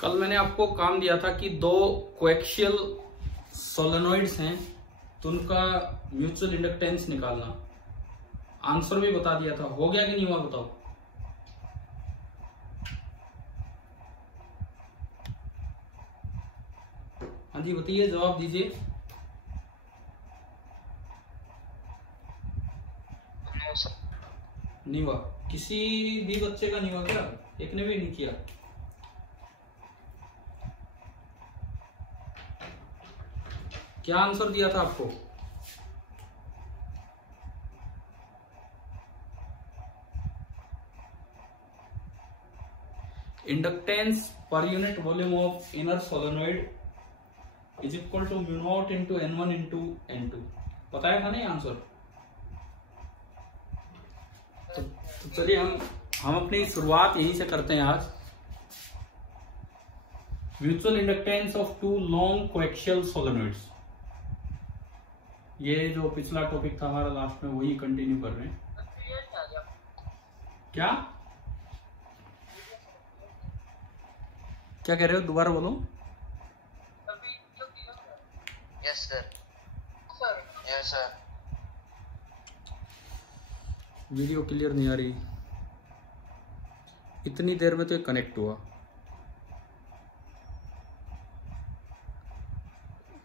कल मैंने आपको काम दिया था कि दो कोएक्सियल सोलेनोइड्स हैं तो उनका म्यूचुअल इंडक्टेंस निकालना। आंसर भी बता दिया था, हो गया कि नहीं हुआ बताओ। हाँ जी बताइए, जवाब दीजिए। नहीं हुआ, किसी भी बच्चे का नहीं हुआ क्या? एक ने भी नहीं किया? क्या आंसर दिया था आपको? Inductance per unit volume of inner solenoid is equal to mu not into N1 into N2। बताया था नहीं आंसर? तो चलिए हम अपनी शुरुआत यहीं से करते हैं आज। Mutual inductance of two long coaxial solenoids, ये जो पिछला टॉपिक था हमारा लास्ट में, वही कंटिन्यू कर रहे हैं। क्या क्या कह रहे हो, दोबारा बोलो। Yes sir. Yes sir. Video clear नहीं आ रही, इतनी देर में तो ये कनेक्ट हुआ।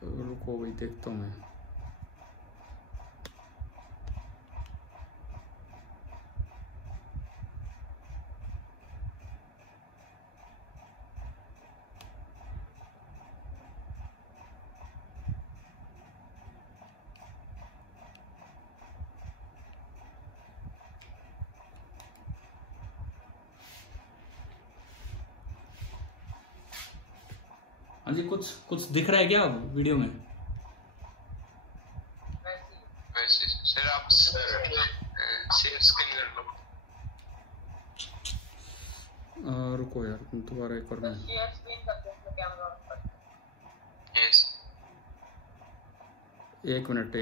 रुको भाई, देखता हूँ मैं। हाँ जी, कुछ दिख रहा है क्या अब वीडियो में? वैसे सर आप शेयर स्क्रीन कर लो। रुको यार, दोबारा एक और शेयर स्क्रीन करते हैं कैमरा पर। यस। एक मिनट।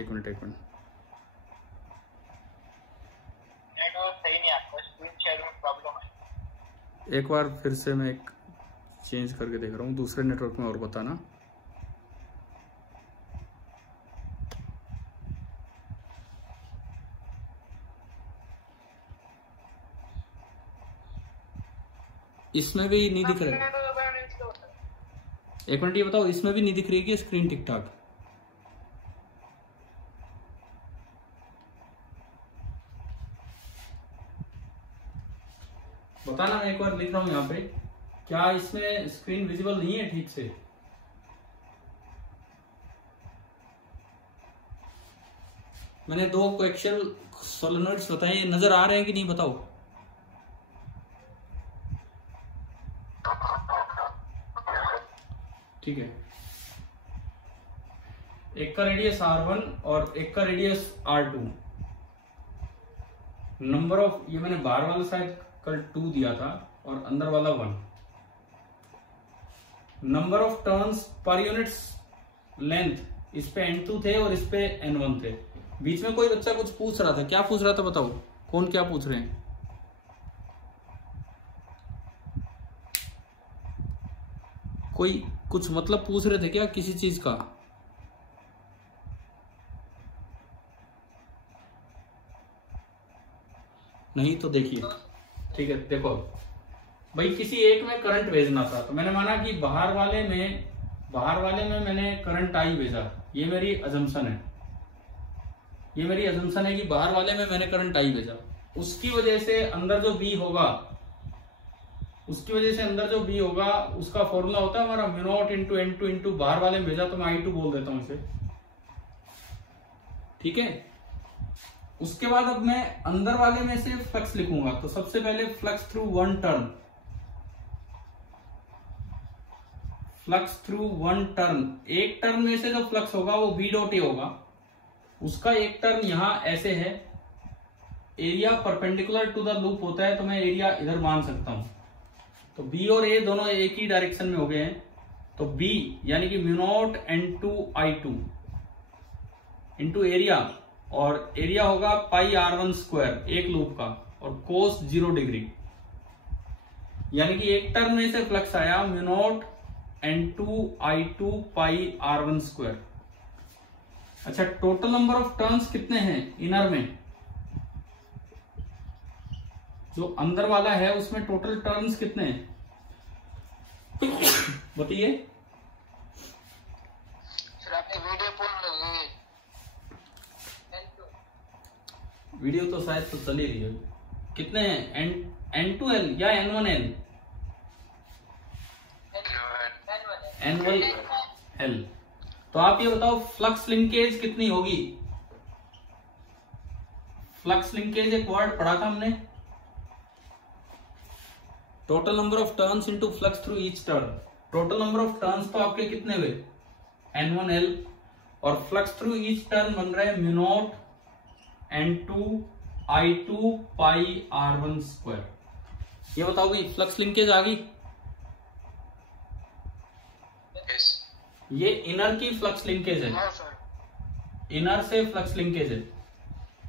नेटवर्क सही नहीं आता, स्क्रीन शेयर में प्रॉब्लम है। एक बार फिर से मैं एक चेंज करके देख रहा हूँ दूसरे नेटवर्क में, और बताना। इसमें भी नहीं दिख रहा है। एक मिनट, ये बताओ, इसमें भी नहीं दिख रही है कि स्क्रीन ठीक ठाक? बताना, मैं एक बार लिख रहा हूं यहाँ पे। क्या इसमें स्क्रीन विजिबल नहीं है ठीक से? मैंने दो कोएक्सियल सोलेनोइड्स बताए, ये नजर आ रहे हैं कि नहीं बताओ। ठीक है, एक का रेडियस R1 और एक का रेडियस R2। नंबर ऑफ, ये मैंने बाहर वाला शायद कल 2 दिया था और अंदर वाला 1। Number of turns per units length, इस पे N2 थे और इस पे N1 थे। बीच में कोई बच्चा कुछ पूछ रहा था, क्या पूछ रहा था बताओ? कौन क्या पूछ रहे हैं? कोई कुछ मतलब पूछ रहे थे क्या किसी चीज का? नहीं तो देखिए, ठीक है, देखो भाई, किसी एक में करंट भेजना था तो मैंने माना कि बाहर वाले में मैंने करंट आई भेजा। ये मेरी अजम्पशन है कि बाहर वाले में मैंने करंट आई भेजा। उसकी वजह से अंदर जो बी होगा, उसका फॉर्मूला होता है हमारा mu naught into N2 into बाहर वाले में भेजा तो मैं I2 बोल देता हूं इसे। ठीक है, उसके बाद अब मैं अंदर वाले में से फ्लक्स लिखूंगा। तो सबसे पहले फ्लक्स थ्रू वन टर्न, एक टर्न में से जो फ्लक्स होगा वो B डॉट ए होगा। उसका एक टर्न यहां ऐसे है, area perpendicular to the loop होता है तो मैं एरिया इधर मान सकता हूं। तो B और A दोनों एक ही डायरेक्शन में हो गए हैं। तो B यानी कि mu naught N2 I2 into area, और एरिया होगा पाई R1 स्क्वायर एक लूप का, और कोस 0 डिग्री। यानी कि एक टर्म में से फ्लक्स आया mu not N2I2 pi R1 square. अच्छा, टोटल नंबर ऑफ टर्न्स कितने हैं इनर में? जो अंदर वाला है उसमें टोटल टर्न्स कितने हैं बताइए। सर आपकी वीडियो पूर्ण होगी। वीडियो तो शायद तो चल ही रही है। कितने हैं? N2L या N1L? N1L। तो आप ये बताओ फ्लक्स लिंकेज कितनी होगी? फ्लक्स लिंकेज एक वर्ड पढ़ा था हमने, total number of turns into flux through each turn. Total number of turns तो आपके कितने हुए? N1L, और फ्लक्स थ्रू ईच टर्न बन रहा है म्यू नॉट N2I2 पाई R1 स्क्वायर। ये बताओ भाई, फ्लक्स लिंकेज आ गई? यस। ये इनर की फ्लक्स लिंकेज है, नो सर। इनर से फ्लक्स लिंकेज है।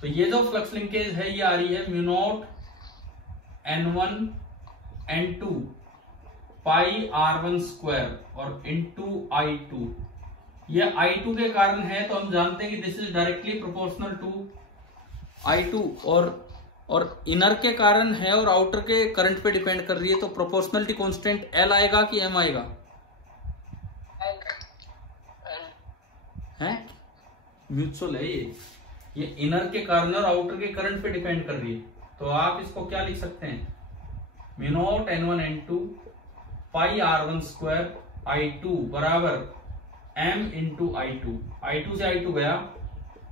तो ये जो फ्लक्स लिंकेज है ये आ रही है म्यू नॉट N1 N2 पाई R1 स्क्वायर और इंटू I2। ये I2 के कारण है तो हम जानते हैं कि this is directly proportional to I2, और इनर के कारण है और आउटर के करंट पे डिपेंड कर रही है, तो प्रोपोर्शनलिटी कांस्टेंट L आएगा कि M आएगा? है म्यूचुअल है ये इनर के कारण और आउटर के करंट पे डिपेंड कर रही है। तो आप इसको क्या लिख सकते हैं? म्यू नॉट N1 N2 पाई R1 स्क्वायर I2 बराबर M इंटू I2। I2 से I2 गया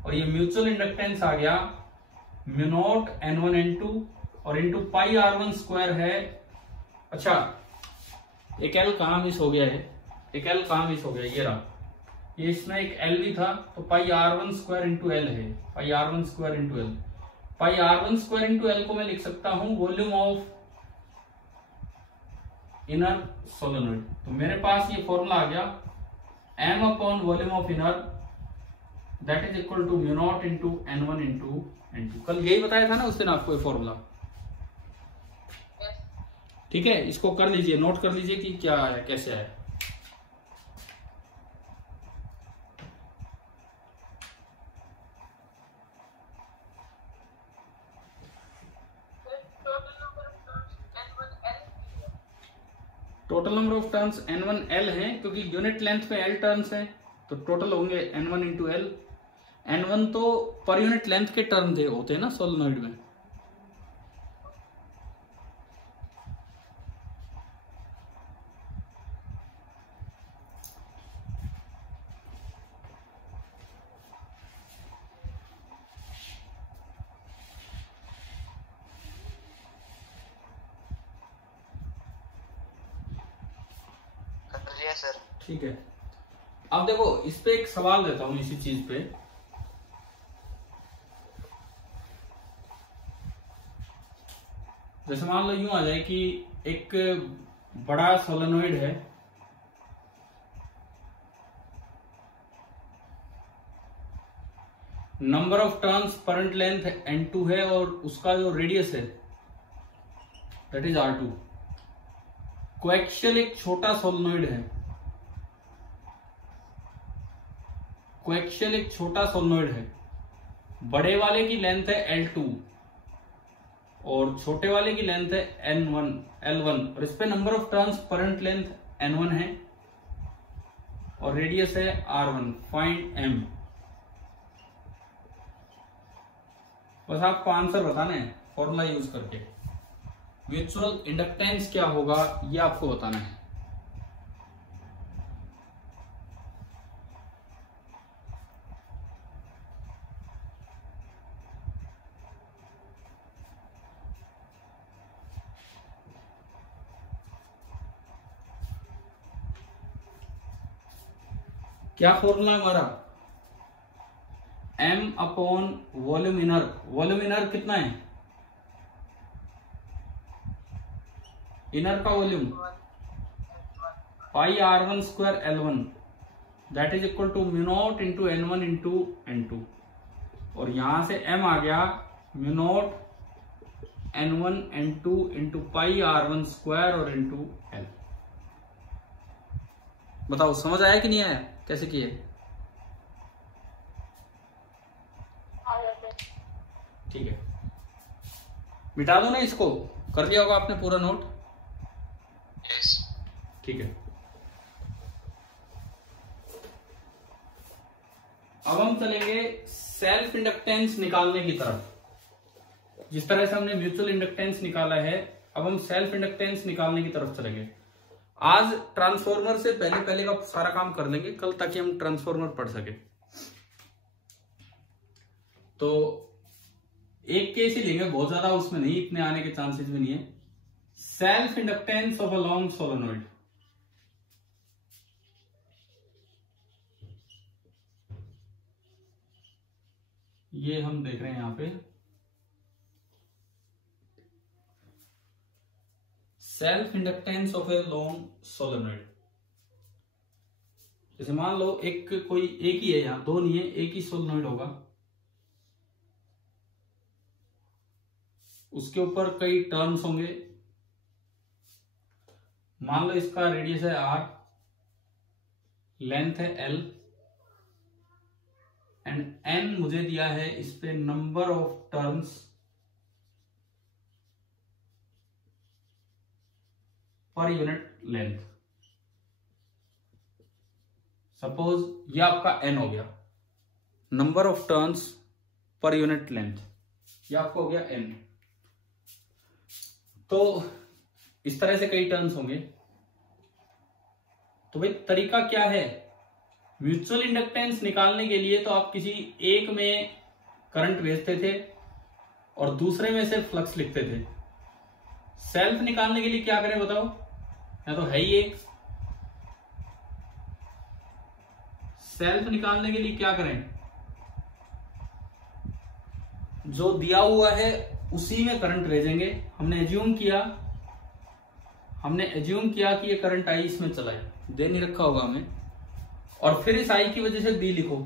और ये म्यूचुअल इंडक्टेंस आ गया म्यू नॉट N1 N2 और इंटू पाई R1 स्क्वायर है। अच्छा, एक L कहां मिस हो गया है? एक L कहां मिस हो गया? ये रहा, ये इसमें एक L भी था, तो पाई R1 स्क्वायर इंटू L है, पाई R1 स्क्वायर इंटू L। पाई R1 स्क्वायर इंटू L को मैं लिख सकता हूं वॉल्यूम ऑफ इनर सोलेनोइड। तो मेरे पास ये फॉर्मूला आ गया M upon volume of inner that is equal to mu not into N1 into N2। कल यही बताया था ना उस दिन आपको ये फॉर्मूला, ठीक है? इसको कर लीजिए, नोट कर लीजिए कि क्या है, कैसे है। Total number of turns N1L है, क्योंकि यूनिट लेंथ पे L टर्न्स है, तो टोटल होंगे N1 इंटू L। N1 तो पर यूनिट लेंथ के टर्न होते हैं ना सोलेनोइड में। सर ठीक है, अब देखो इस पे एक सवाल देता हूं इसी चीज पे। जैसे मान लो यूं आ जाए कि एक बड़ा सोलेनोइड है, number of turns per unit length N2 है और उसका जो रेडियस है दैट इज R2। कोएक्सियल एक छोटा सोलेनोइड है, कोएक्सियल एक छोटा सोलेनोइड है, बड़े वाले की लेंथ है L2 और छोटे वाले की लेंथ है L1 और इस पे number of turns per unit length N1 है और रेडियस है R1। Find M। बस आपको आंसर बताना है फॉर्मूला यूज करके। म्यूचुअल इंडक्टेंस क्या होगा ये आपको बताना है। क्या फॉर्मूला हमारा? M upon volume inner. Volume inner कितना है? इनर का volume pi R1 square L1 that is equal to mu not into N1 into N2 और यहां से M आ गया mu nought N1 N2 into pi R1 square और into L। बताओ समझ आया कि नहीं आया, कैसे किए? ठीक है, मिटा दो ना इसको, कर लिया होगा आपने पूरा नोट। यस। ठीक है, अब हम चलेंगे सेल्फ इंडक्टेंस निकालने की तरफ। जिस तरह से हमने म्यूचुअल इंडक्टेंस निकाला है, अब हम सेल्फ इंडक्टेंस निकालने की तरफ चलेंगे। आज ट्रांसफॉर्मर से पहले का सारा काम कर लेंगे कल, ताकि हम ट्रांसफॉर्मर पढ़ सके। तो एक केस ही लेंगे, बहुत ज्यादा उसमें नहीं, इतने आने के चांसेस भी नहीं है। Self inductance of a long solenoid. ये हम देख रहे हैं यहां पे self inductance of a long solenoid. जैसे मान लो एक ही है, यहां दो नहीं है, एक ही सोलेनोइड होगा, उसके ऊपर कई टर्न्स होंगे। मान लो इसका रेडियस है R, लेंथ है L एंड N मुझे दिया है इस पे number of turns per unit length. Suppose ये आपका N हो गया, number of turns per unit length, ये आपका हो गया N। तो इस तरह से कई टर्न्स होंगे। तो भाई तरीका क्या है म्यूचुअल इंडक्टेंस निकालने के लिए? तो आप किसी एक में करंट भेजते थे और दूसरे में से फ्लक्स लिखते थे। सेल्फ निकालने के लिए क्या करें बताओ? या तो है ही एक, सेल्फ निकालने के लिए क्या करें? जो दिया हुआ है उसी में करंट भेजेंगे। हमने एज्यूम किया कि ये करंट आई इसमें चला है, दे नहीं रखा होगा हमें, और फिर इस आई की वजह से बी लिखो।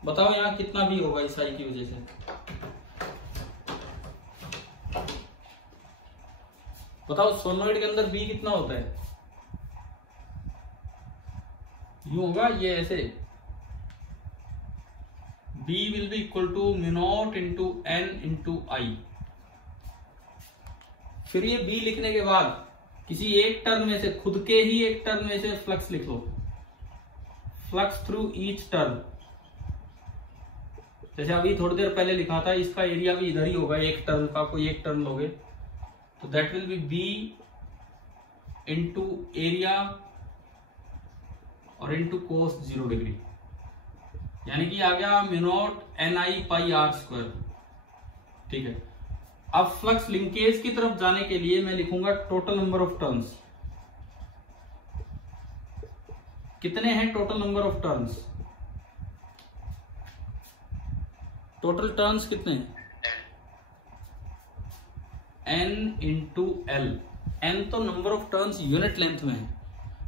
बताओ यहां कितना बी होगा इस आई की वजह से? बताओ सोलेनोइड के अंदर बी कितना होता है? यूं होगा ये ऐसे, B will be equal to mu naught into N into I। फिर ये B लिखने के बाद किसी एक टर्म में से, खुद के ही एक टर्म में से फ्लक्स लिख लो, फ्लक्स थ्रू ईच टर्म। जैसे अभी थोड़ी देर पहले लिखा था, इसका एरिया भी इधर ही होगा, एक टर्म का कोई एक टर्म लोगे तो that will be B into area और इंटू कोस 0 डिग्री, यानी कि आ गया mu not NI pi R square. ठीक है, अब फ्लक्स लिंकेज की तरफ जाने के लिए मैं लिखूंगा टोटल नंबर ऑफ टर्न्स। कितने हैं total number of turns? Total turns कितने हैं? N into L। N तो number of turns unit length में है,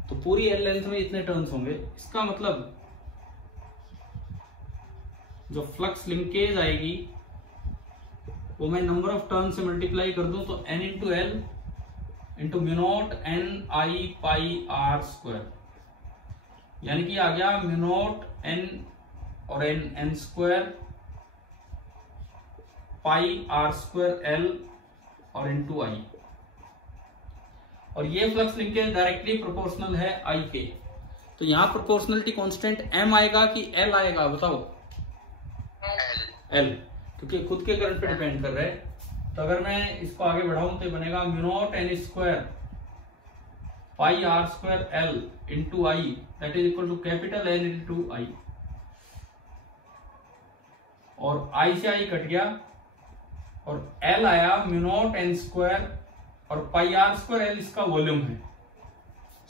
तो पूरी L लेंथ में इतने टर्न्स होंगे। इसका मतलब जो फ्लक्स लिंकेज आएगी वो मैं नंबर ऑफ टर्न से मल्टीप्लाई कर दूं, तो N into L into mu naught NI पाई R स्क्वायर, यानी कि आ गया म्यू नॉट N और N square pi R square L और इंटू I। और ये फ्लक्स लिंकेज डायरेक्टली प्रोपोर्शनल है I के। तो यहां प्रोपोर्शनलिटी कांस्टेंट M आएगा कि L आएगा? बताओ। L, क्योंकि खुद के करंट पे डिपेंड कर रहा है। तो अगर मैं इसको आगे बढ़ाऊं तो बनेगा mu nought N square pi R square L into I, that is equal to capital N into I। और I से I कट गया और L आया म्यू नॉट N स्क्वायर और पाई R स्क्वायर L इसका वॉल्यूम है,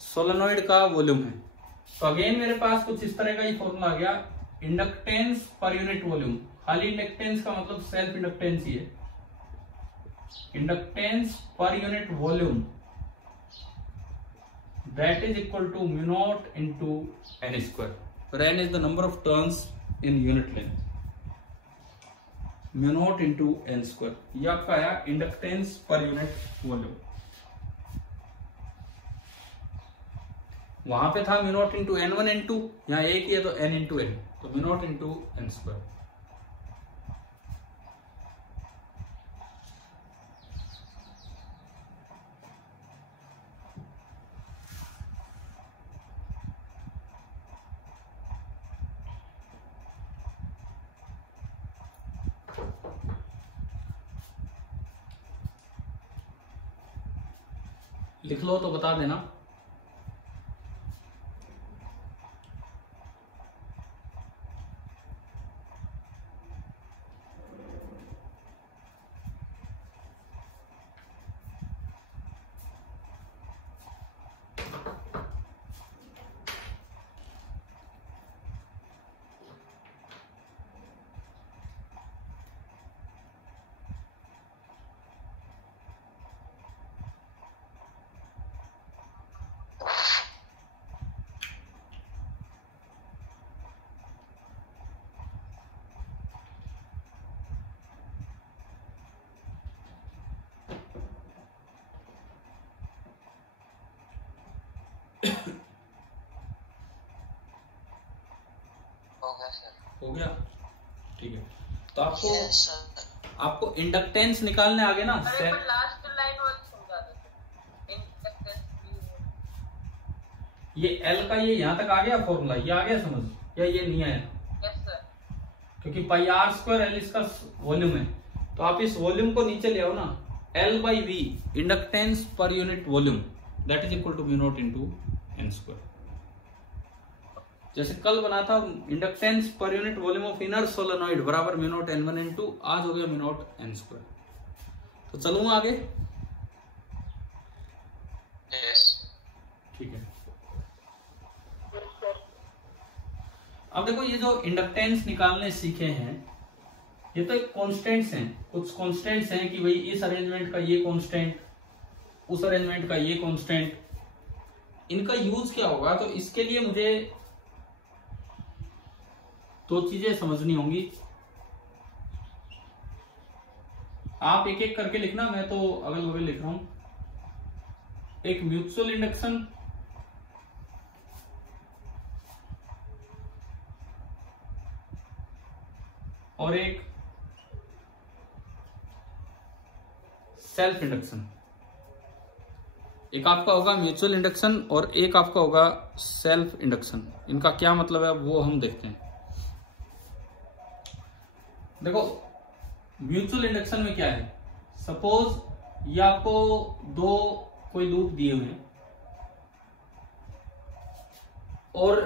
सोलेनोइड का वॉल्यूम है। तो अगेन मेरे पास कुछ इस तरह का ही फॉर्मूला आ गया, इंडक्टेंस पर यूनिट वॉल्यूम। खाली इंडक्टेंस का मतलब सेल्फ इंडक्टेंस ही है। Inductance per unit volume that is equal to mu not into N square, where N is the number of turns in unit length। Mu not into N square, ये आपका आया inductance per unit volume. वहां पे था mu not into N one N two, यहाँ एक ही है तो एन इंटू एन, तो mu not into N square. लिख लो तो बता देना। हो गया सर। हो गया, ठीक है। तो आपको Yes, sir. आपको इंडक्टेंस निकालने आगे ना, अरे पर लास्ट लाइन वाली समझा दो। इंडक्टेंस ये एल का ये यहाँ तक आ गया फॉर्मूला, ये आ गया समझ, या ये नहीं आया? Yes sir. क्योंकि पाई आर स्क्वायर एल इसका वॉल्यूम है, तो आप इस वॉल्यूम को नीचे ले आओ ना, L by V inductance per unit volume that is equal to mu not into N square. जैसे कल बना था inductance per unit volume of inner solenoid बराबर mu naught N one N two, आज हो गया म्यू नॉट एन स्क्वायर। तो चलूंगा आगे, Yes. ठीक है। अब देखो ये जो इंडक्टेंस निकालने सीखे हैं, ये तो एक कॉन्स्टेंट्स हैं, कुछ कॉन्स्टेंट्स हैं कि भाई इस अरेंजमेंट का ये कॉन्स्टेंट, उस अरेंजमेंट का ये कॉन्स्टेंट, इनका यूज क्या होगा? तो इसके लिए मुझे दो चीजें समझनी होंगी। आप एक एक करके लिखना, मैं तो अगल बगल लिख रहा हूं। एक म्यूचुअल इंडक्शन, और एक सेल्फ इंडक्शन। एक आपका होगा म्यूचुअल इंडक्शन और एक आपका होगा सेल्फ इंडक्शन। इनका क्या मतलब है वो हम देखते हैं। देखो म्यूचुअल इंडक्शन में क्या है, सपोज ये आपको दो कोई लूप दिए हुए हैं और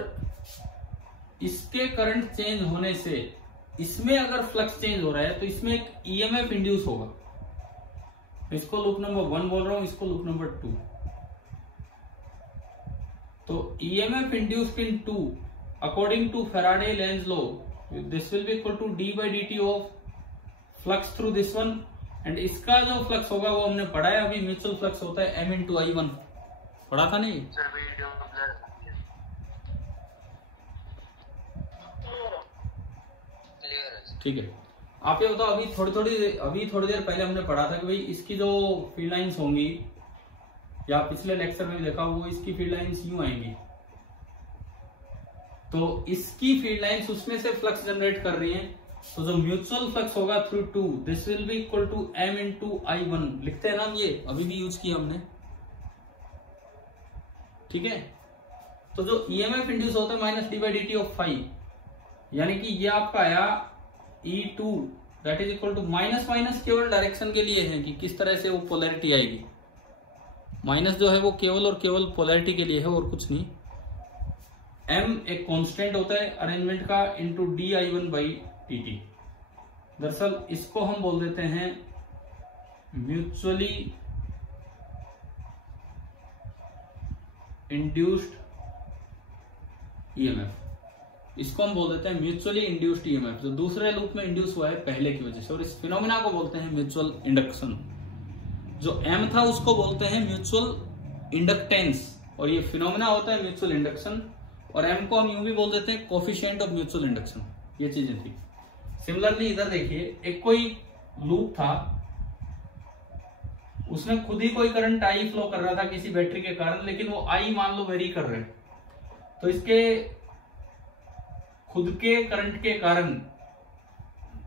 इसके करंट चेंज होने से इसमें अगर फ्लक्स चेंज हो रहा है तो इसमें एक ईएमएफ इंड्यूस होगा। इसको लूप नंबर 1 बोल रहा हूं, इसको लूप नंबर 2। तो EMF induced in 2 according to Faraday Lenz law, this will be equal to d by d t of flux through this one, and इसका जो फ्लक्स होगा वो हमने पढ़ा है अभी, म्यूचुअल फ्लक्स होता है m इंटू I1, पढ़ा था नहीं? Sir, video blur. Clear है। ठीक है। आप ये बताओ, अभी थोड़ी देर पहले हमने पढ़ा था कि भाई इसकी जो फील्ड लाइंस होंगी, या पिछले लेक्चर में भी देखा, वो इसकी फील्ड लाइंस यूं आएंगी, तो इसकी फील्ड लाइंस उसमें से फ्लक्स जनरेट कर रही हैं, तो जो म्यूचुअल फ्लक्स होगा through 2, this will be equal to m into I1। लिखते हैं ना हम, ये अभी भी यूज किया हमने, ठीक है। तो जो ईएमएफ इंड्यूस होता है minus d by d t of five, यानी कि ये आपका आया E2 that is equal to minus minus केवल डायरेक्शन के लिए है कि किस तरह से वो पोलैरिटी आएगी। माइनस जो है वो केवल और केवल पोलैरिटी के लिए है और कुछ नहीं। m एक कांस्टेंट होता है अरेंजमेंट का इंटू di1 बाई dt। दरअसल इसको हम बोल देते हैं म्यूचुअली इंड्यूस्ड ईएमएफ, इसको हम बोल देते हैं म्यूचुअली इंड्यूस्ड ईएमएफ, जो दूसरे लूप में इंड्यूस हुआ है पहले की वजह से, और इस फिनोमिना को बोलते हैं म्यूचुअल इंडक्शन। जो m था उसको बोलते हैं म्यूचुअल इंडक्टेंस, और ये फिनोमिना होता है म्यूचुअल इंडक्शन, और m को हम यूं भी बोल देते हैं कोफिशिएंट ऑफ म्यूचुअल इंडक्शन। ये चीजें थी। सिमिलरली इधर देखिए, एक कोई लूप था, उसमें खुद ही कोई करंट आई फ्लो कर रहा था किसी बैटरी के कारण, लेकिन वो आई मान लो वेरी कर रहे हैं, तो इसके खुद के करंट के कारण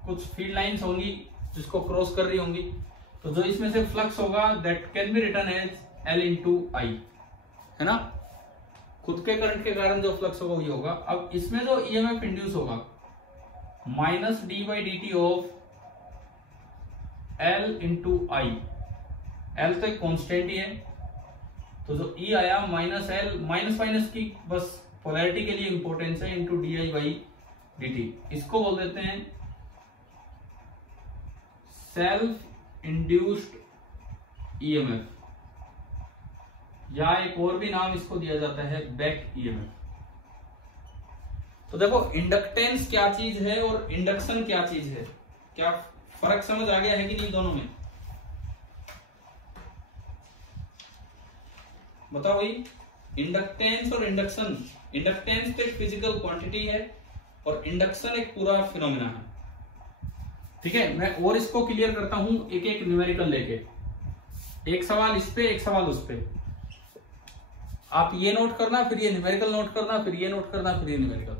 कुछ फील्ड लाइंस होंगी जिसको क्रॉस कर रही होंगी, तो जो इसमें से फ्लक्स होगा that can be written as L into I, है ना। खुद के करंट के कारण जो फ्लक्स होगा वही होगा। अब इसमें जो ईएमएफ इंड्यूस होगा minus d by d t of L into I, L तो एक कॉन्स्टेंट ही है, तो जो E आया माइनस L, माइनस माइनस की बस पोलैरिटी के लिए इंपॉर्टेंस है, into D I by d T. इसको बोल देते हैं सेल्फ इंड्यूस्ड ईएमएफ, या एक और भी नाम इसको दिया जाता है बैक ईएमएफ। तो देखो इंडक्टेंस क्या चीज है और इंडक्शन क्या चीज है, क्या फर्क समझ आ गया है कि नहीं दोनों में? बताओ भाई, इंडक्टेंस और इंडक्शन, इंडक्टेंस तो एक फिजिकल क्वांटिटी है और इंडक्शन एक पूरा फिनोमेना है। ठीक है, मैं और इसको क्लियर करता हूं एक एक न्यूमेरिकल लेके, एक सवाल इस पे एक सवाल उस पे। आप ये नोट करना, फिर ये न्यूमेरिकल नोट करना, फिर ये नोट करना, फिर ये न्यूमेरिकल।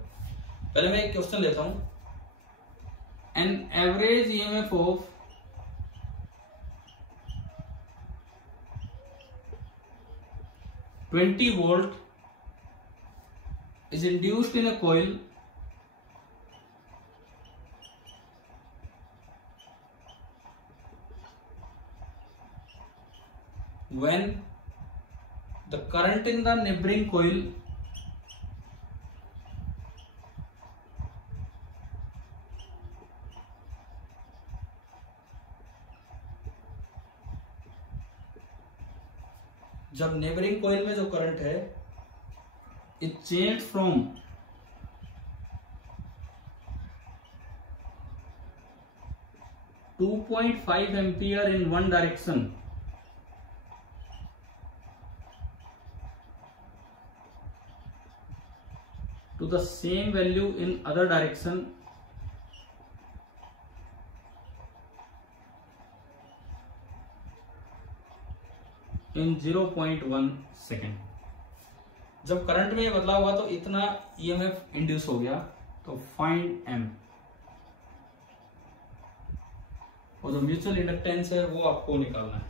पहले मैं एक क्वेश्चन लेता हूं, an average EMF of 20 volt is induced in a coil when the current in the neighboring coil जब नेबरिंग कॉइल में जो करंट है it change from 2.5 ampere in one direction to the same value in other direction in 0.1 second. जब current में बदलाव हुआ तो इतना ईएमएफ इंड्यूस हो गया, तो फाइंड एम, और जो म्यूचुअल इंडक्टेंस है वो आपको निकालना है।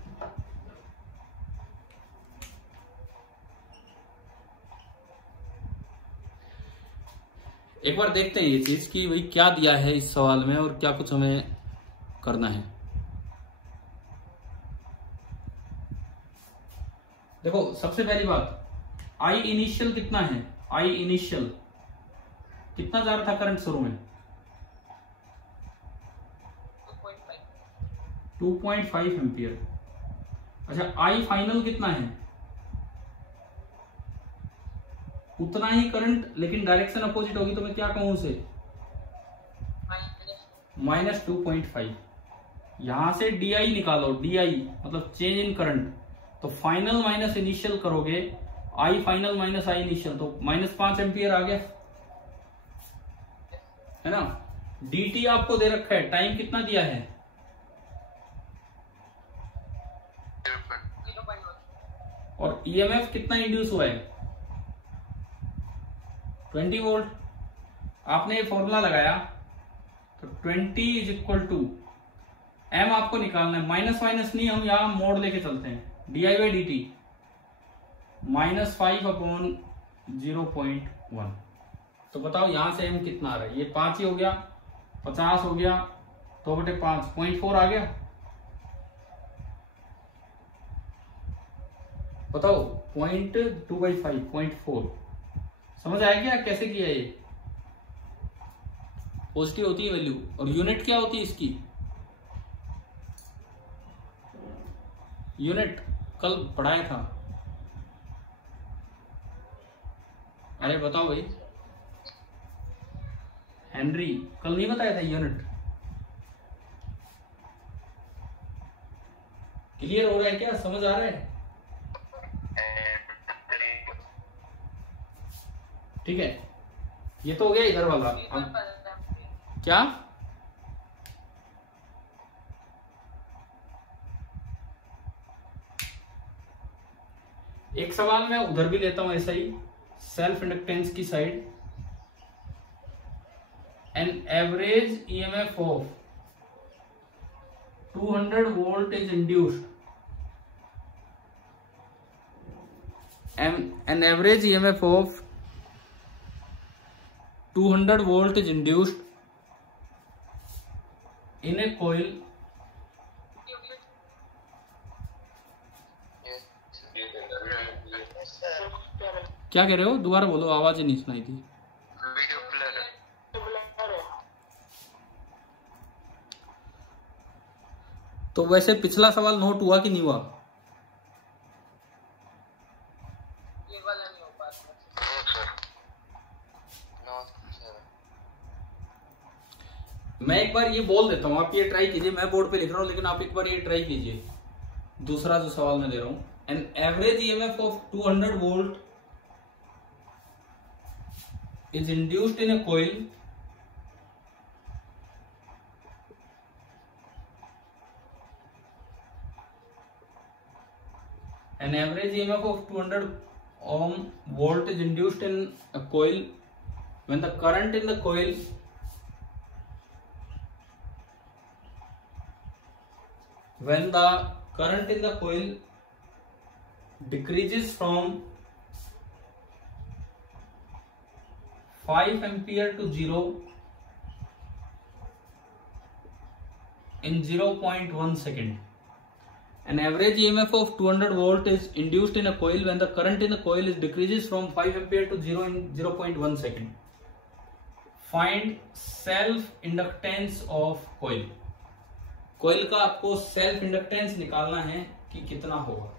एक बार देखते हैं ये चीज कि भाई क्या दिया है इस सवाल में और क्या कुछ हमें करना है। देखो सबसे पहली बात, आई इनिशियल कितना है, आई इनिशियल कितना जा रहा था करंट शुरू में? 2.5 एम्पियर। अच्छा, आई फाइनल कितना है? उतना ही करंट, लेकिन डायरेक्शन अपोजिट होगी, तो मैं क्या कहूं उसे? माइनस 2.5। यहां से डी आई निकालो, डी आई मतलब चेंज इन करंट, तो फाइनल माइनस इनिशियल करोगे, I final minus I initial, तो -5 एम्पियर आ गया, है ना। dt आपको दे रखा है, टाइम कितना दिया है? 0.1। और ईएमएफ कितना इंड्यूस हुआ है? 20 वोल्ट। आपने ये फॉर्मूला लगाया तो 20 इज इक्वल टू एम आपको निकालना है, माइनस माइनस नहीं, हम यहां मोड लेके चलते हैं, D I by d T -5/0.1। तो बताओ यहां से एम कितना आ रहा है? ये 5 ही हो गया, 50 हो गया, 2/5 0.4 आ गया। बताओ 0.2/5 0.4 समझ आया क्या कैसे किया? ये पॉजिटिव होती है वैल्यू, और यूनिट क्या होती है इसकी? यूनिट कल पढ़ाया था, अरे बताओ भाई, हेनरी कल नहीं बताया था यूनिट? क्लियर हो रहा है क्या, समझ आ रहा है? ठीक है, ये तो हो गया इधर वाला। अब क्या सवाल मैं उधर भी लेता हूं ऐसा ही, सेल्फ इंडक्टेंस की side. An average EMF of 200 volt is induced. An average EMF of 200 volt is induced in a coil क्या कह रहे हो? दोबारा बोलो, आवाज ही नहीं सुनाई थी। तो वैसे पिछला सवाल नोट हुआ कि नहीं हुआ? ये वाला नहीं हो पाता। मैं एक बार ये बोल देता हूँ, आप ये ट्राई कीजिए। मैं बोर्ड पे लिख रहा हूँ लेकिन आप एक बार ये ट्राई कीजिए। दूसरा जो सवाल मैं दे रहा हूँ, an average EMF of 200 volt is induced in a coil an average EMF of 200 ohm volt is induced in a coil when the current in the coil decreases from 5 ampere to 0 in 0.1 second. An average EMF of 200 volt is induced in a coil when the current in the coil is decreases from 5 ampere to 0 in 0.1 second. Find self inductance of coil. कोयल का आपको self inductance निकालना है कि कितना होगा।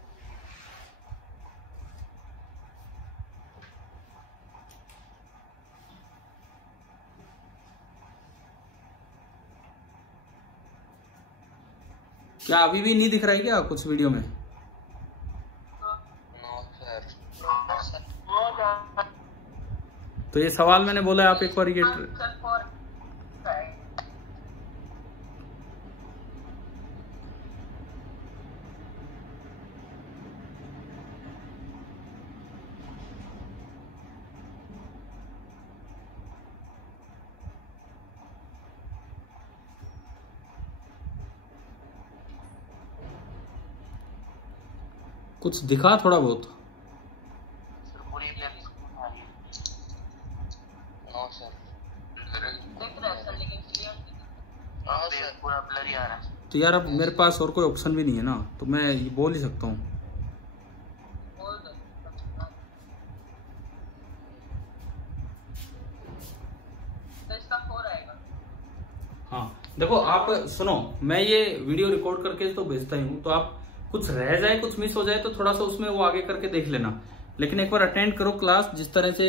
क्या अभी भी नहीं दिख रहा है क्या कुछ वीडियो में? तो ये सवाल मैंने बोला, आप एक बार ये कुछ दिखा थोड़ा बहुत। तो यार अब मेरे पास और कोई ऑप्शन भी नहीं है ना, तो मैं ये बोल ही सकता हूँ। हाँ देखो, आप सुनो, मैं ये वीडियो रिकॉर्ड करके तो भेजता ही हूँ, तो आप कुछ रह जाए, कुछ मिस हो जाए तो थोड़ा सा उसमें वो आगे करके देख लेना। लेकिन एक बार अटेंड करो क्लास। जिस तरह से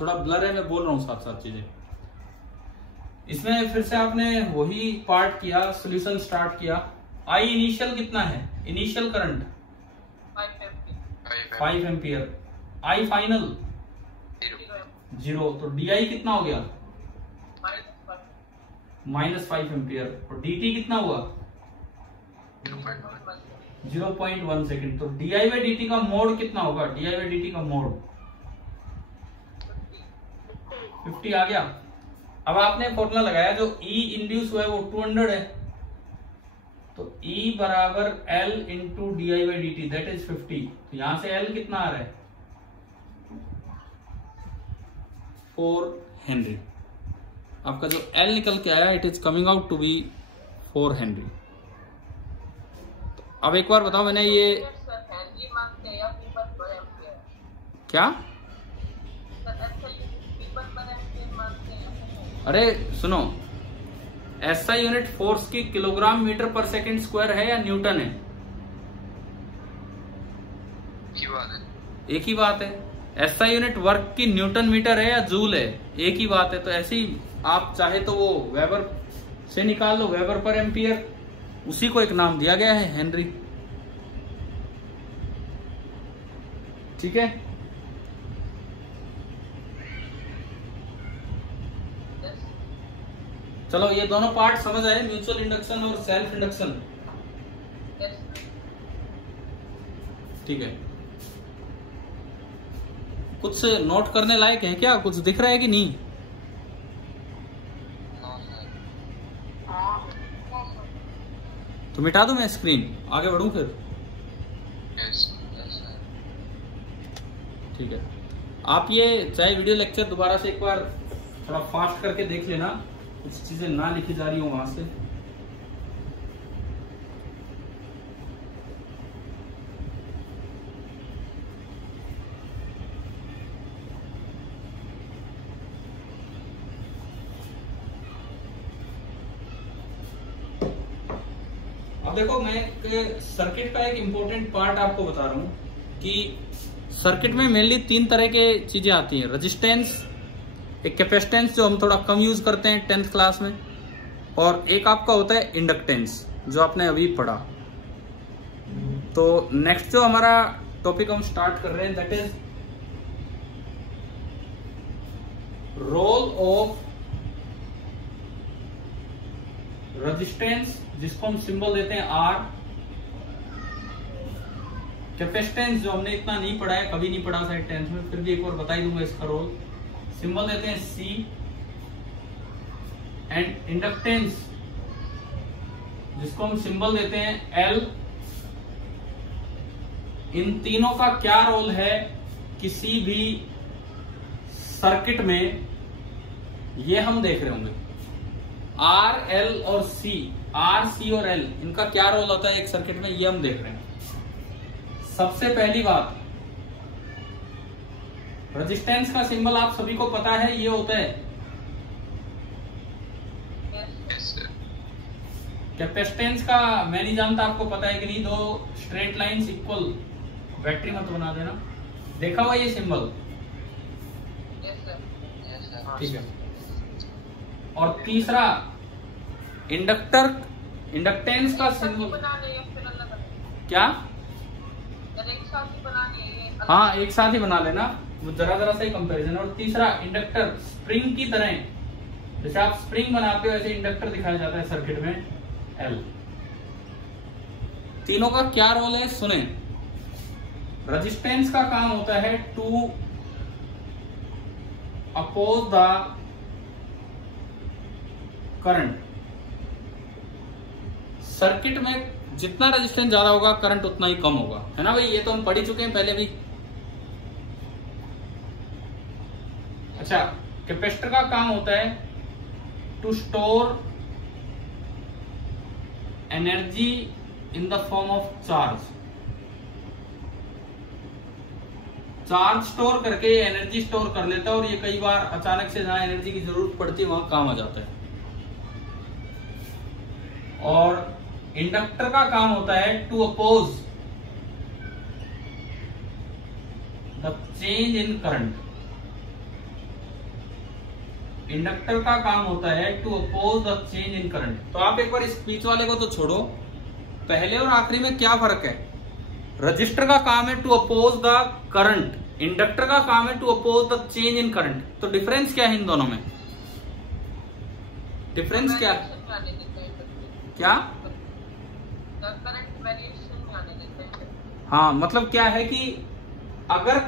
थोड़ा ब्लर है, मैं बोल रहा हूँ साथ साथ चीजें। इसमें फिर से आपने वही पार्ट किया, सॉल्यूशन स्टार्ट किया। आई इनिशियल कितना है? Initial current 5 ampere. I final 0। तो डी आई कितना हो गया? -5 एम्पियर। और डी टी कितना हुआ? 0.1 सेकेंड। तो डी.आई बाई डी.टी का मोड कितना होगा? डी.आई बाई डी.टी का मोड 50 आ गया। अब आपने फॉर्मूला लगाया, जो E इंड्यूस हुआ है वो 200 है, तो E बराबर L into d I by d t that is 50। तो यहां से L कितना आ रहा है? 4 हेनरी। आपका जो L निकल के आया, it is coming out to be 4 henry. अब एक बार बताओ, मैंने ये क्या? अरे सुनो, ऐसा यूनिट फोर्स की किलोग्राम मीटर पर सेकंड स्क्वायर है या न्यूटन है? एक ही बात है। ऐसा यूनिट वर्क की न्यूटन मीटर है या जूल है? एक ही बात है। तो ऐसे ही आप चाहे तो वो वेबर से निकाल लो, वेबर पर एम्पियर, उसी को एक नाम दिया गया है, हेनरी। ठीक है, चलो ये दोनों पार्ट समझ आए, म्यूचुअल इंडक्शन और सेल्फ इंडक्शन। ठीक है। कुछ नोट करने लायक है क्या? कुछ दिख रहा है कि नहीं? No sir. तो मिटा दूं मैं स्क्रीन, आगे बढ़ूं फिर? Yes sir. ठीक है, आप ये चाहे वीडियो लेक्चर दोबारा से एक बार थोड़ा फास्ट करके देख लेना, कुछ चीजें ना लिखी जा रही हो वहां से। अब देखो, मैं एक सर्किट का एक इंपॉर्टेंट पार्ट आपको बता रहा हूं कि सर्किट में मेनली 3 तरह के चीजें आती हैं। रेजिस्टेंस, एक कैपेसिटेंस जो हम थोड़ा कम यूज करते हैं 10th क्लास में, और एक आपका होता है इंडक्टेंस जो आपने अभी पढ़ा। तो नेक्स्ट जो हमारा टॉपिक हम स्टार्ट कर रहे हैं that is role of resistance, जिसको हम सिंबल देते हैं R। कैपेसिटेंस जो हमने इतना नहीं पढ़ा है, कभी नहीं पढ़ा शायद 10th में, फिर भी एक बार बता ही दूंगा इसका रोल। सिंबल देते हैं C। एंड इंडक्टेंस जिसको हम सिंबल देते हैं L। इन तीनों का क्या रोल है किसी भी सर्किट में, ये हम देख रहे होंगे। R, L और C, R, C और L, इनका क्या रोल होता है एक सर्किट में, ये हम देख रहे हैं। सबसे पहली बात, रेजिस्टेंस का सिंबल आप सभी को पता है, ये होता है। Yes sir. कैपेसिटेंस का मैं नहीं जानता, आपको पता है कि नहीं? 2 स्ट्रेट लाइंस इक्वल, बैटरी मत बना देना। देखा हुआ ये symbol? Yes sir. Yes sir. ठीक है। और तीसरा इंडक्टर, इंडक्टेंस का सिंबल बना रहे हैं फिर अलग अलग, क्या? अगर एक साथ ही बना लिए हाँ, एक साथ ही बना लेना, वो जरा सा ही कंपैरिजन। और तीसरा इंडक्टर स्प्रिंग की तरह, जैसे आप स्प्रिंग बनाते हो वैसे इंडक्टर दिखाया जाता है सर्किट में, L। तीनों का क्या रोल है सुने। रेजिस्टेंस का काम होता है to oppose the current. Circuit में जितना रेजिस्टेंस ज्यादा होगा करंट उतना ही कम होगा, है ना भाई? ये तो हम पढ़ ही चुके हैं पहले भी। अच्छा, कैपेसिटर का काम होता है to store energy in the form of charge. Charge store करके एनर्जी स्टोर कर लेता है, और ये कई बार अचानक से जहां एनर्जी की जरूरत पड़ती है वहां काम आ जाता है। और इंडक्टर का काम होता है to oppose the change in current. Inductor का काम होता है to oppose the change in current. तो आप एक बार इस बीच वाले को तो छोड़ो, पहले और आखिरी में क्या फर्क है? रजिस्टर का काम है to oppose the current, inductor का काम है to oppose the change in current. तो डिफरेंस क्या है इन दोनों में? डिफरेंस क्या है? क्या? करंट वेरिएशन में आने देते हैं। हाँ, मतलब क्या है कि अगर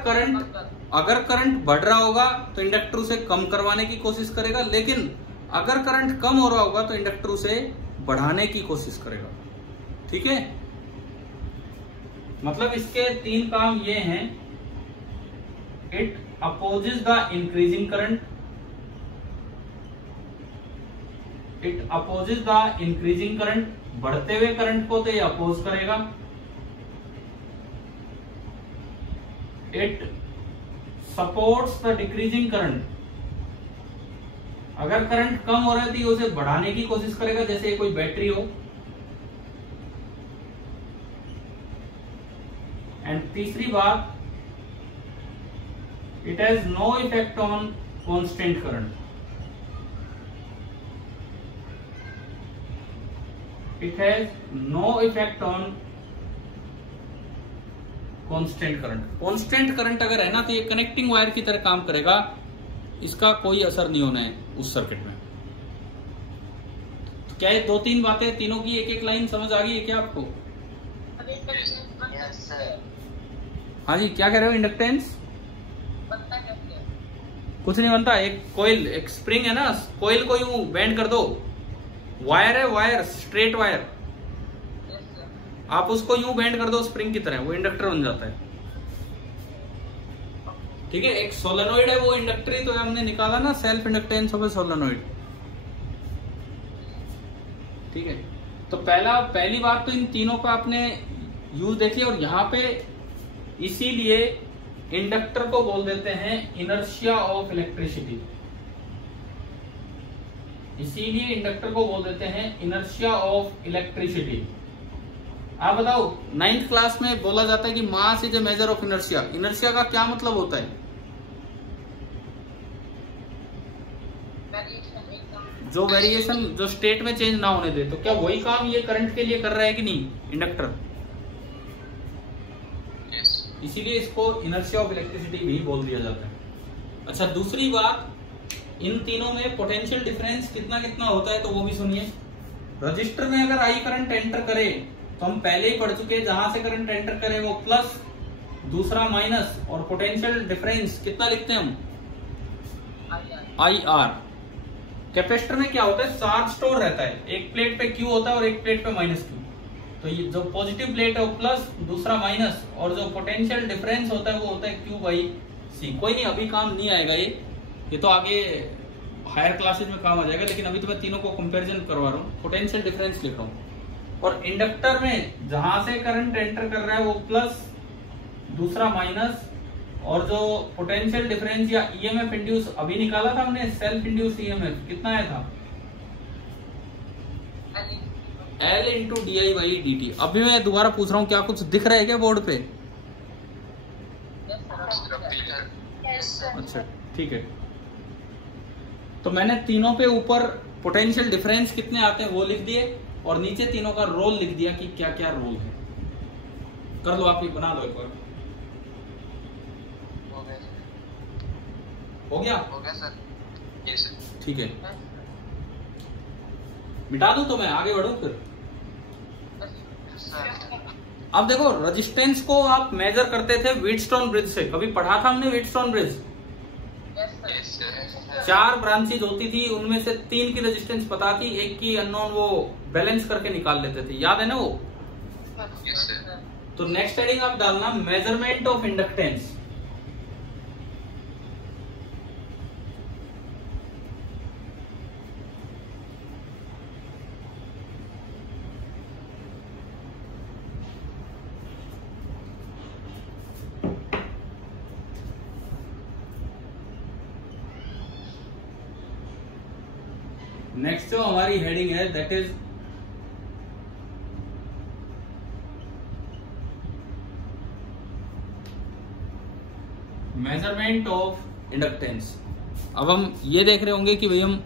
करंट बढ़ रहा होगा तो इंडक्टर उसे कम करवाने की कोशिश करेगा, लेकिन अगर करंट कम हो रहा होगा तो इंडक्टर उसे बढ़ाने की कोशिश करेगा। ठीक है, मतलब इसके 3 काम ये हैं। It opposes the increasing current, it opposes the increasing current, बढ़ते हुए करंट को तो ये अपोज करेगा। It supports the decreasing current, अगर करंट कम हो रहा है तो उसे बढ़ाने की कोशिश करेगा, जैसे कोई बैटरी हो। एंड तीसरी बात, it has no effect on constant current. It has no effect on constant current. Constant current अगर है ना तो ये कनेक्टिंग वायर की तरह काम करेगा, इसका कोई असर नहीं होना है उस सर्किट में। तो क्या ये 2-3 बातें, तीनों की एक लाइन समझ आ गई है क्या आपको? Yes sir. हाँ जी, क्या कह रहे हो? इंडक्टेंस बनते कुछ नहीं बनता। एक कोयल, एक स्प्रिंग है ना, कोयल को यूं बेंड कर दो, वायर है, wire straight wire, Yes, sir. आप उसको यूं बेंड कर दो स्प्रिंग की तरह, वो इंडक्टर बन जाता है। ठीक है, एक सोलेनोइड है, वो इंडक्टर ही तो हमने निकाला ना, self inductance of A solenoid. ठीक है, तो पहली बात तो इन तीनों का आपने यूज देखिए। और यहाँ पे इसीलिए इंडक्टर को बोल देते हैं इनर्शिया ऑफ इलेक्ट्रिसिटी, इसीलिए इंडक्टर को बोल देते हैं इनर्शिया ऑफ इलेक्ट्रिसिटी। आप बताओ, 9th क्लास में बोला जाता है कि mass is a measure of inertia. Inertia का क्या मतलब होता है? Variation एकदम जो वेरिएशन, जो स्टेट में चेंज ना होने दे। तो क्या वही काम ये करंट के लिए कर रहा है कि नहीं, इंडक्टर? Yes. इसीलिए इसको इनर्शिया ऑफ इलेक्ट्रिसिटी भी बोल दिया जाता है। अच्छा, दूसरी बात, इन तीनों में पोटेंशियल डिफरेंस कितना कितना होता है, तो वो भी सुनिए। रजिस्टर में अगर आई करंट एंटर करे, तो हम पहले ही पढ़ चुके हैं, जहां से करंट एंटर करे वो प्लस, दूसरा माइनस, और पोटेंशियल डिफरेंस कितना लिखते हैं हम? IR. I R. कैपेसिटर में क्या होता है, चार्ज स्टोर रहता है, एक प्लेट पे क्यू होता है और एक प्लेट पे माइनस क्यू। तो ये जो पॉजिटिव प्लेट है वो प्लस, दूसरा माइनस, और जो पोटेंशियल डिफरेंस होता है वो होता है क्यू बाई सी। कोई नहीं, अभी काम नहीं आएगा ये तो आगे हायर क्लासेज में काम आ जाएगा, लेकिन अभी तो मैं तीनों को कंपैरिजन करवा रहा हूँ, पोटेंशियल डिफरेंस लिख रहा हूँ। और इंडक्टर में जहां से करंट एंटर कर रहा है वो प्लस, दूसरा माइनस, और जो पोटेंशियल डिफरेंस या ईएमएफ इंड्यूस अभी निकाला था हमने, सेल्फ इंड्यूस ईएमएफ कितना आया था? L into D I by d T. अभी मैं दोबारा पूछ रहा हूँ, क्या कुछ दिख रहा है क्या बोर्ड पे? Yes, sir. अच्छा, ठीक है। तो मैंने तीनों पे ऊपर पोटेंशियल डिफरेंस कितने आते हैं वो लिख दिए, और नीचे तीनों का रोल लिख दिया कि क्या क्या रोल है। कर लो, आप ये बना दो एक बार। हो गया सर। हो गया? हो गया सर। Yes, sir. ठीक है, मिटा दूं तो मैं आगे बढ़ूं फिर? Sir. अब देखो, रेजिस्टेंस को आप मेजर करते थे व्हीटस्टोन ब्रिज से, कभी पढ़ा था हमने Wheatstone bridge? Yes, sir. Yes, sir. 4 branches होती थी, उनमें से 3 की रेजिस्टेंस पता थी, एक की अननोन, वो बैलेंस करके निकाल लेते थे, याद है ना वो? Yes, sir. तो नेक्स्ट हेडिंग आप डालना मेजरमेंट ऑफ इंडक्टेंस। नेक्स्ट जो हमारी हेडिंग है that is measurement of inductance. अब हम ये देख रहे होंगे कि भाई हम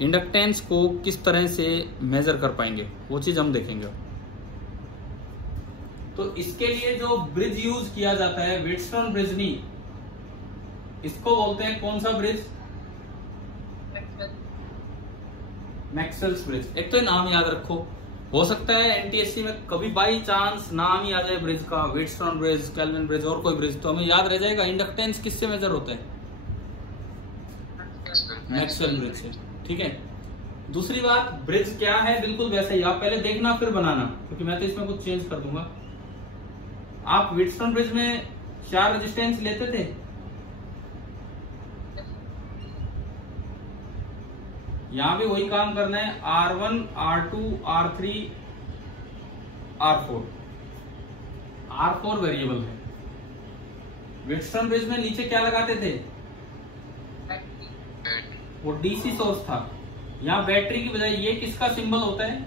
इंडक्टेंस को किस तरह से मेजर कर पाएंगे, वो चीज हम देखेंगे। तो इसके लिए जो ब्रिज यूज किया जाता है, व्हीटस्टोन ब्रिज नहीं, इसको बोलते हैं कौन सा ब्रिज? Maxwell's bridge. एक तो नाम याद रखो, हो सकता है एनटीएससी में कभी बाई चांस नाम ही आ जाए ब्रिज का, व्हीटस्टोन ब्रिज, केल्विन ब्रिज और कोई ब्रिज, तो हमें याद रह जाएगा इंडक्टेंस किससे मेजर होता है? मैक्सवेल ब्रिज से। ठीक है, दूसरी बात, ब्रिज क्या है बिल्कुल वैसे ही, आप पहले देखना फिर बनाना, क्योंकि मैं तो इसमें कुछ चेंज कर दूंगा। आप व्हीटस्टोन ब्रिज में 4 रेजिस्टेंस लेते थे, यहां भी वही काम करना है, R1, R2, R3, R4। R4 variable है। व्हीटस्टोन ब्रिज में नीचे क्या लगाते थे? वो डीसी सोर्स था। यहाँ बैटरी की बजाय ये किसका सिंबल होता है?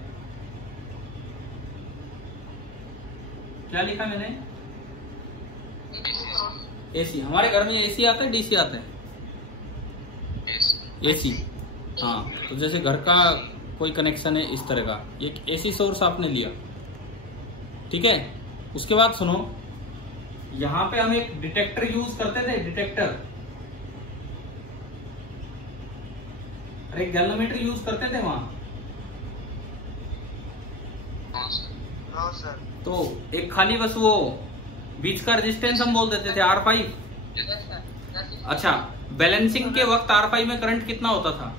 क्या लिखा मैंने? एसी। हमारे घर में एसी आता है, डीसी आता है? एसी। हाँ, तो जैसे घर का कोई कनेक्शन है इस तरह का, एक एसी सोर्स आपने लिया। ठीक है, उसके बाद सुनो, यहां पे हम एक डिटेक्टर यूज करते थे, डिटेक्टर, और एक गैल्वेनोमीटर यूज करते थे वहां। No sir. तो एक खाली बस वो बीच का रेजिस्टेंस हम बोल देते थे R5। Yes, sir. अच्छा, बैलेंसिंग के वक्त R5 में करंट कितना होता था?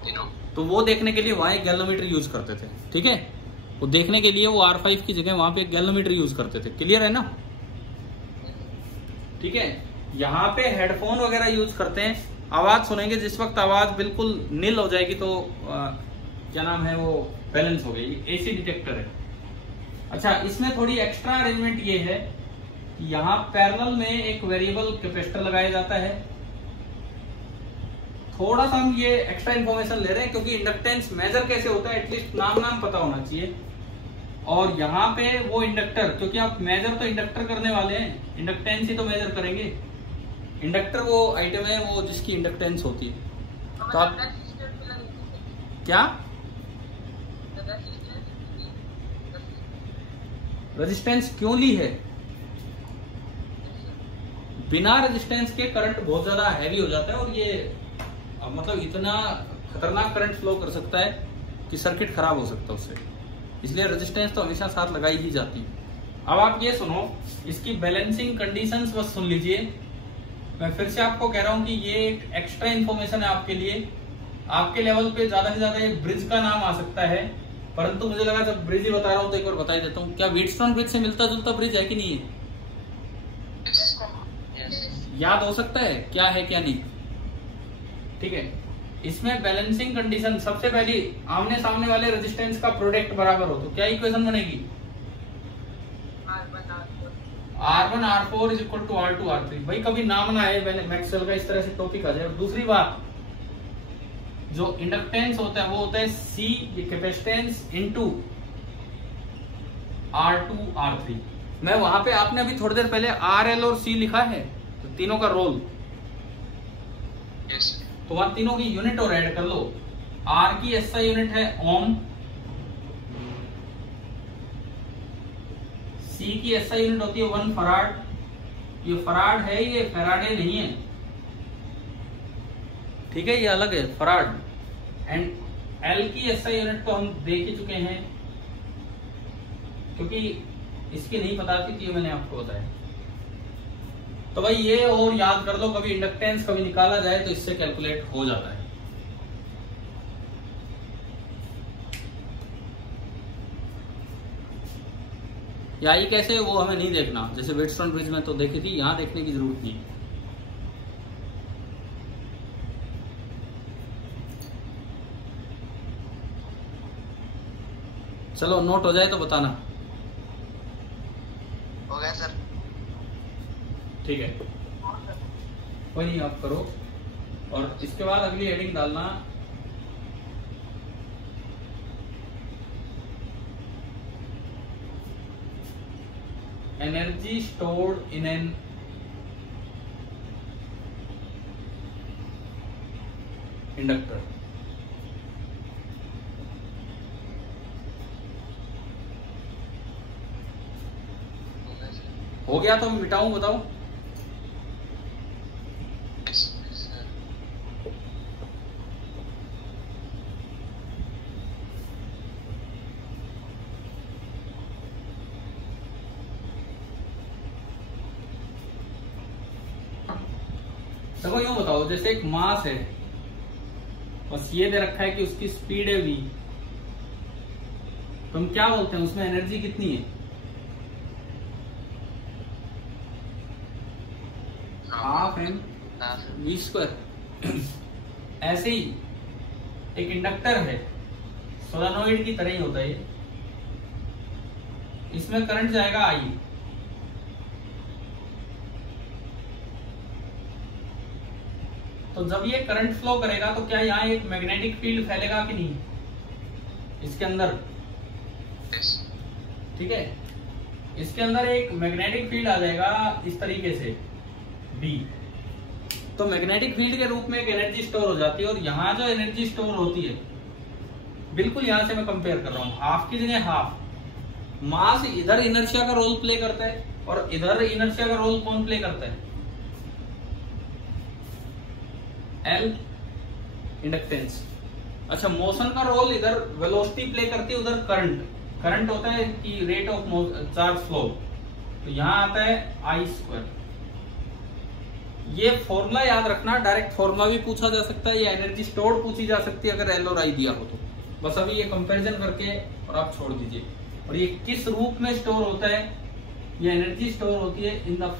तीनों। तो वो देखने के लिए वहां एक गैलोमीटर यूज करते थे, ठीक है। वो देखने के लिए वो R5 की जगह वहां पे एक गैलोमीटर यूज करते थे। क्लियर है ना? ठीक है। यहाँ पे हेडफोन वगैरह यूज करते हैं, आवाज सुनेंगे, जिस वक्त आवाज बिल्कुल नील हो जाएगी तो क्या नाम है वो बैलेंस हो गई। एसी डिटेक्टर है। अच्छा, इसमें थोड़ी एक्स्ट्रा अरेंजमेंट ये है कि यहाँ पैरेलल में एक वेरिएबल कैपेसिटर लगाया जाता है। थोड़ा सा हम ये एक्स्ट्रा इन्फॉर्मेशन ले रहे हैं क्योंकि इंडक्टेंस मेजर कैसे होता है एटलीस्ट नाम पता होना चाहिए। और यहाँ पे वो इंडक्टर, क्योंकि आप मेजर तो इंडक्टर करने वाले हैं, इंडक्टेंस ही तो मेजर करेंगे। इंडक्टर वो आइटम है वो जिसकी इंडक्टेंस होती है। तो आप क्या रेजिस्टेंस क्यों ली है? बिना रेजिस्टेंस के करंट बहुत ज्यादा हैवी हो जाता है और ये मतलब इतना खतरनाक करंट फ्लो कर सकता है कि सर्किट खराब हो सकता है उससे। इसलिए रेजिस्टेंस तो हमेशा साथ लगाई ही जाती है। अब आप ये सुनो, इसकी बैलेंसिंग कंडीशंस बस सुन लीजिए। मैं फिर से आपको कह रहा हूं कि ये एक एक्स्ट्रा इन्फॉर्मेशन है आपके लिए। आपके लेवल पे ज्यादा से ज्यादा ये ब्रिज का नाम आ सकता है, परंतु मुझे लगा जब ब्रिज ही बता रहा हूं तो एक बार बता ही देता हूँ। क्या व्हीटस्टोन ब्रिज से मिलता जुलता ब्रिज है कि नहीं है? याद हो सकता है क्या है क्या नहीं? ठीक है। इसमें बैलेंसिंग कंडीशन सबसे पहली, आमने सामने वाले रेजिस्टेंस का प्रोडक्ट बराबर हो तो क्या इक्वेशन बनेगी? R1 R4 is equal to R2 R3। भाई कभी नाम ना आए मैक्सवेल का, इस तरह से टॉपिक आ जाए। और दूसरी बात, जो इंडक्टेंस होता है वो होता है C, ये कैपेसिटेंस, इनटू R2 R3। मैं वहां पे, आपने अभी थोड़ी देर पहले RL और C लिखा है, तो तीनों का रोल, तो वहां तीनों की यूनिट और ऐड कर लो। R की SI यूनिट है ओम, C की SI यूनिट होती है 1 फराड। ये फराड है, ये फैराडे नहीं है, ठीक है, ये अलग है फराड। एंड L की SI यूनिट तो हम देख ही चुके हैं, क्योंकि इसकी नहीं पता थी तो ये मैंने आपको बताया। तो भाई ये और याद कर लो, कभी इंडक्टेंस कभी निकाला जाए तो इससे कैलकुलेट हो जाता है। या ये कैसे वो हमें नहीं देखना, जैसे व्हीटस्टोन ब्रिज में तो देखी थी, यहां देखने की जरूरत नहीं। चलो नोट हो जाए तो बताना। हो गया सर। ठीक है, कोई नहीं, आप करो। और इसके बाद अगली हेडिंग डालना energy stored in an inductor. हो गया तो मिटाऊं, बताओ। देखो यूं बताओ, जैसे एक मास है, बस ये दे रखा है कि उसकी स्पीड है v, तो हम क्या बोलते हैं उसमें एनर्जी कितनी है? Half m v square. ऐसे ही एक इंडक्टर है, सोलेनोइड की तरह ही होता है, इसमें करंट जाएगा I। तो जब ये करंट फ्लो करेगा तो क्या यहाँ एक मैग्नेटिक फील्ड फैलेगा कि नहीं इसके अंदर? ठीक है, इसके अंदर एक मैग्नेटिक फील्ड आ जाएगा इस तरीके से B। तो मैग्नेटिक फील्ड के रूप में एक एनर्जी स्टोर हो जाती है, और यहाँ जो एनर्जी स्टोर होती है, बिल्कुल यहाँ से मैं कंपेयर कर रहा हूँ, हाफ की जगह हाफ। मास इधर इनर्शिया का रोल प्ले करता है और इधर इनर्शिया का रोल कौन प्ले करता है? L inductance. अच्छा, मोशन का रोल इधर वेलोसिटी प्ले करती है, उधर करंट। करंट होता है कि रेट ऑफ चार्ज फ्लो, तो यहां आता है I स्क्वायर। ये फॉर्मूला याद रखना, डायरेक्ट फॉर्मूला भी पूछा जा सकता है या एनर्जी स्टोर्ड पूछी जा सकती है अगर एल और आई दिया हो तो। बस अभी ये कंपैरिजन करके और आप छोड़ दीजिए। और ये किस रूप में स्टोर होता है, ये एनर्जी स्टोर होती है इन the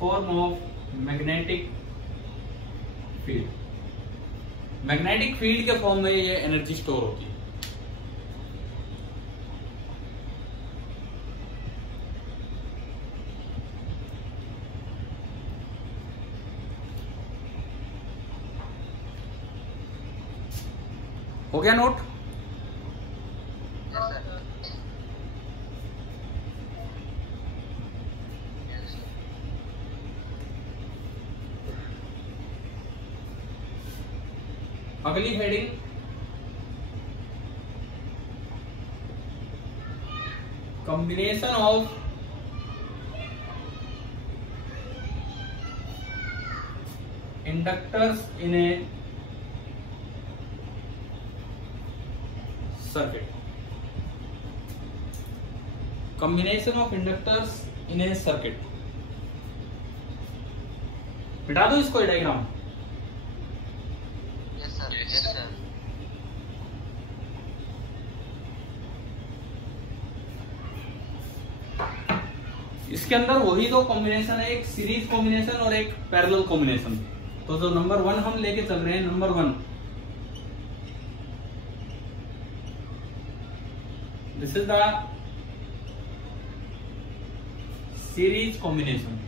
form of magnetic field. Magnetic field के फॉर्म में ये एनर्जी स्टोर होती है। हो गया नोट? Yes, sir. अगली heading combination of inductors in A circuit. Combination of inductors in A circuit. मिटा दो इसको diagram. Yes, sir. Yes, sir. इसके अंदर वही दो कॉम्बिनेशन है, एक सीरीज कॉम्बिनेशन और एक पैरेलल कॉम्बिनेशन। तो जो नंबर 1 हम लेके चल रहे हैं, number 1 this is the series combination.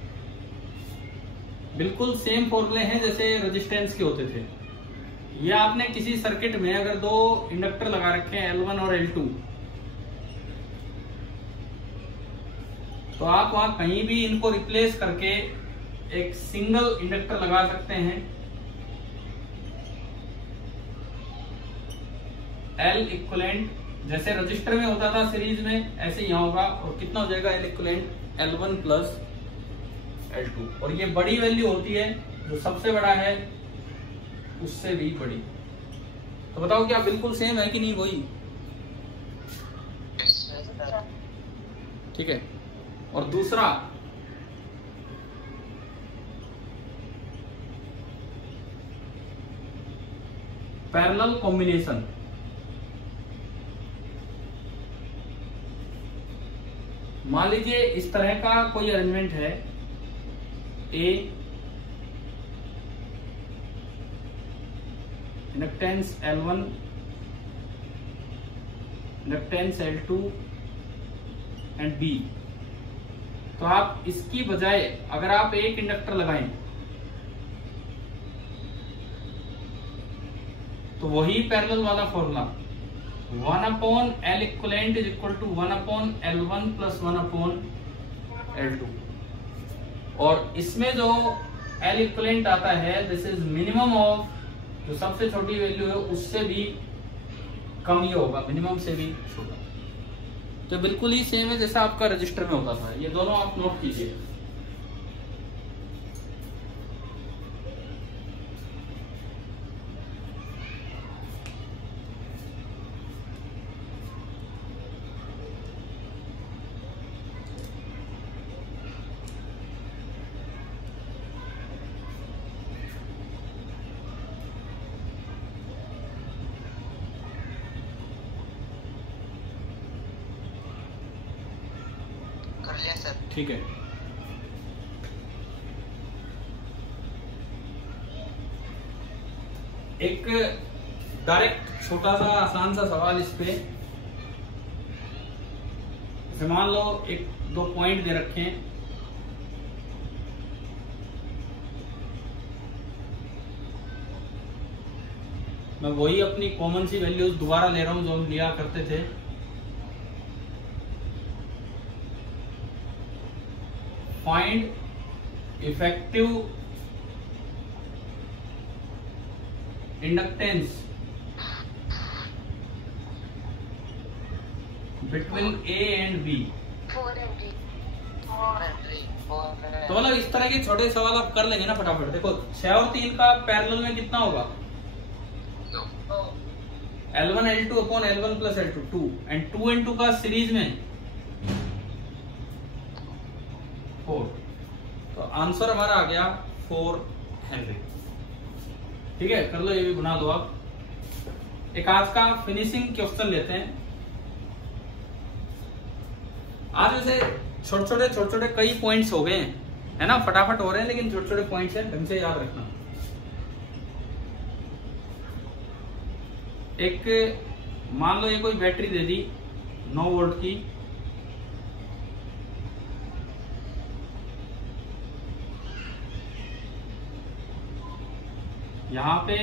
बिल्कुल सेम फॉर्मूले हैं जैसे रेजिस्टेंस के होते थे। ये आपने किसी सर्किट में अगर दो इंडक्टर लगा रखे हैं L1 और L2, तो आप वहां कहीं भी इनको रिप्लेस करके एक सिंगल इंडक्टर लगा सकते हैं। L इक्विवेलेंट जैसे रजिस्टर में होता था सीरीज में, ऐसे यहां होगा। और कितना हो जाएगा L equivalent? L1 plus L2। और ये बड़ी वैल्यू होती है, जो सबसे बड़ा है उससे भी बड़ी। तो बताओ क्या बिल्कुल सेम है कि नहीं? वही Yes, sir. ठीक है। और दूसरा पैरेलल कॉम्बिनेशन। मान लीजिए इस तरह का कोई अरेंजमेंट है, a inductance L1, inductance L2 and B। तो आप इसकी बजाय अगर आप एक इंडक्टर लगाएं तो वही पैरेलल वाला formula 1/L equivalent is equal to 1/L1 plus 1/L2। और इसमें जो L इक्विवेलेंट आता है दिस इज मिनिमम ऑफ, जो सबसे छोटी वैल्यू है उससे भी कम ही होगा, मिनिमम से भी छोटा। तो बिल्कुल ही सेम है जैसा आपका रजिस्टर में होता था। ये दोनों आप नोट कीजिए। कर लिया सर। ठीक है। एक डायरेक्ट छोटा सा आसान सा सवाल इस पे, मान लो एक दो पॉइंट दे रखे हैं, मैं वही अपनी कॉमन सी वैल्यूज दोबारा ले रहा हूं जो हम लिया करते थे। Find effective inductance between A and B। तो मतलब इस तरह के छोटे सवाल आप कर लेंगे ना फटाफट। देखो 6 और 3 का पैरेलल में कितना होगा? L1 L2 upon L1 plus L2 2 and 2 and 2 का सीरीज में 4। तो आंसर हमारा आ गया 4 हेनरी। ठीक है, कर लो, ये भी बना दो आप। एक आज का फिनिशिंग क्वेश्चन लेते हैं। आज वैसे छोटे छोटे कई पॉइंट्स हो गए हैं, है ना, फटाफट हो रहे हैं, लेकिन छोटे छोटे पॉइंट्स हैं, ढंग से याद रखना। एक मान लो ये कोई बैटरी दे दी 9 वोल्ट की, यहाँ पे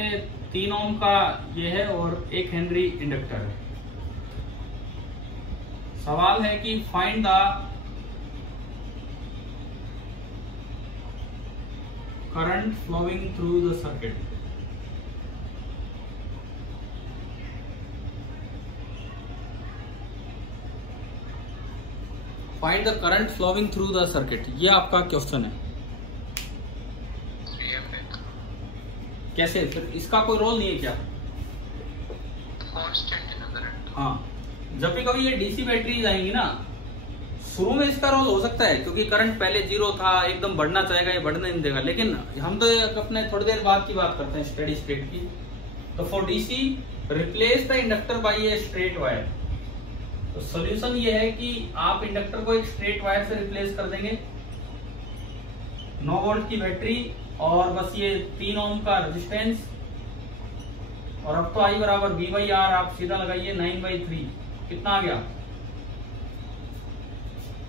3 ओम का ये है और 1 हेनरी इंडक्टर है। सवाल है कि find the current flowing through the circuit. Find the current flowing through the circuit, ये आपका क्वेश्चन है। कैसे, फिर इसका कोई रोल नहीं है क्या? हाँ, जब भी कभी ये डीसी बैटरीज आएंगी ना, शुरू में इसका रोल हो सकता है, क्योंकि करंट पहले 0 था, एकदम बढ़ना चाहेगा, ये बढ़ने नहीं देगा। लेकिन हम तो अपने थोड़ी देर बाद की बात करते हैं, स्टेडी स्टेट की। तो for DC replace the inductor by a straight wire. तो सॉल्यूशन ये है कि आप इंडक्टर को एक स्ट्रेट वायर से रिप्लेस कर देंगे, 9 वोल्ट की बैटरी और बस ये 3 ओम का रेजिस्टेंस, और अब तो आई बराबर V बाई आर आप सीधा लगाइए 9/3, कितना आ गया?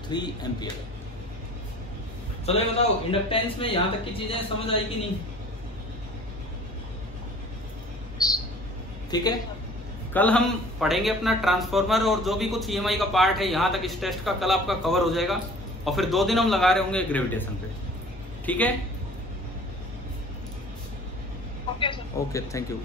3 एम्पियर। चलो ये बताओ, इंडक्टेंस में यहां तक की चीजें समझ आई कि नहीं? ठीक है, कल हम पढ़ेंगे अपना ट्रांसफार्मर और जो भी कुछ EMI का पार्ट है, यहां तक इस टेस्ट का कल आपका कवर हो जाएगा, और फिर 2 दिन हम लगा रहे होंगे ग्रेविटेशन पे। ठीक है, okay sir. Okay, thank you.